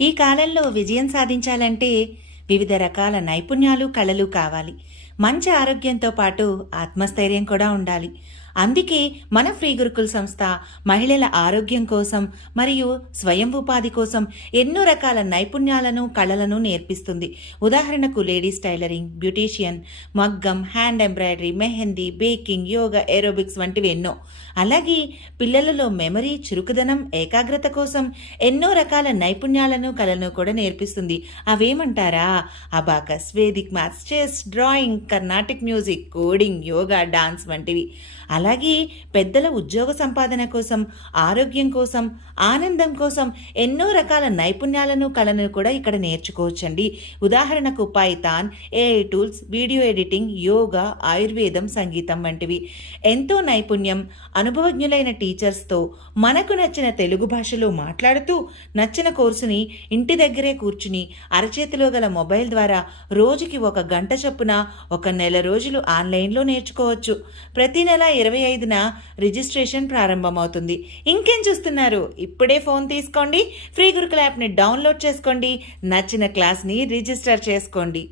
ఈ కాలంలో విజయం సాధించాలంటే వివిధ రకాల నైపుణ్యాలు కళలు కావాలి. మంచి ఆరోగ్యంతో పాటు ఆత్మస్థైర్యం కూడా ఉండాలి. అందుకే మన ఫ్రీ గురుకుల్ సంస్థ మహిళల ఆరోగ్యం కోసం మరియు స్వయం ఉపాధి కోసం ఎన్నో రకాల నైపుణ్యాలను కళలను నేర్పిస్తుంది. ఉదాహరణకు లేడీస్ టైలరింగ్ బ్యూటీషియన్ మగ్గం hand embroidery mehndi baking yoga aerobics వంటివి ఎన్నో. అలాగే పిల్లలలో మెమరీ చురుకుదనం ఏకాగ్రత కోసం ఎన్నో రకాల నైపుణ్యాలను కళలను కూడా నేర్పిస్తుంది. అవేమంటారా? Abacus Vedic maths chess drawing Carnatic music coding yoga dance వంటివి. అలా అలాగే పెద్దల ఉద్యోగ సంపాదన కోసం ఆరోగ్యం కోసం ఆనందం కోసం ఎన్నో రకాల నైపుణ్యాలను కళలను కూడా ఇక్కడ నేర్చుకోవచ్చండి. ఉదాహరణకు Python AI tools video editing yoga ఆయుర్వేదం సంగీతం వంటివి. ఎంతో నైపుణ్యం అనుభవజ్ఞులైన టీచర్స్తో మనకు నచ్చిన తెలుగు భాషలో మాట్లాడుతూ నచ్చిన కోర్సుని ఇంటి దగ్గరే కూర్చుని అరచేతిలో గల మొబైల్ ద్వారా రోజుకి ఒక గంట చొప్పున ఒక నెల రోజులు ఆన్లైన్లో నేర్చుకోవచ్చు. ప్రతి నెల ఇరవై ఇరవై ఐదున రిజిస్ట్రేషన్ ప్రారంభమవుతుంది. ఇంకేం చూస్తున్నారు? ఇప్పుడే ఫోన్ తీసుకోండి. ఫ్రీ గురుకుల యాప్ని డౌన్లోడ్ చేసుకోండి. నచ్చిన క్లాస్ని రిజిస్టర్ చేసుకోండి.